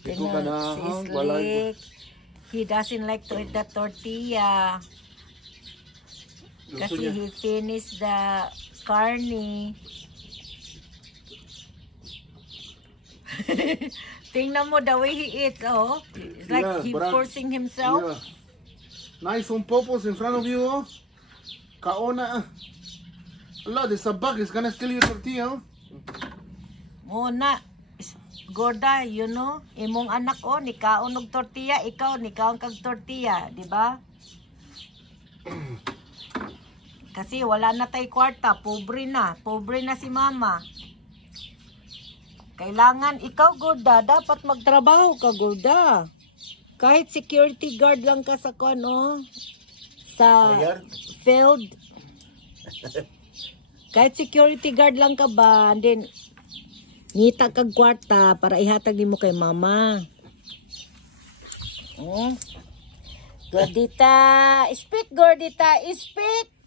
Ito ka na, Slick. He doesn't like to eat the tortilla. Kasi he finished the carne. Tingnan mo the way he eats, oh. It's like he forcing himself. Yeah. Nice on purpose in front of you, oh. Kaona. Allah, this a bug is gonna steal your tortilla, oh. Muna. Gorda, you know, imong anak oh, nikaon og tortilla, ikaw nikaon kag tortilla, di ba? Kasi wala na tay kwarta, pobre na si mama. Kailangan ikaw Gorda, dapat magtrabaho ka Gorda. Kahit security guard lang ka sa ano, sa field. Kahit security guard lang ka ba, and then ngita kag kwarta para ihatag nimo kay mama. Oh. Gordita, speak Gordita, speak.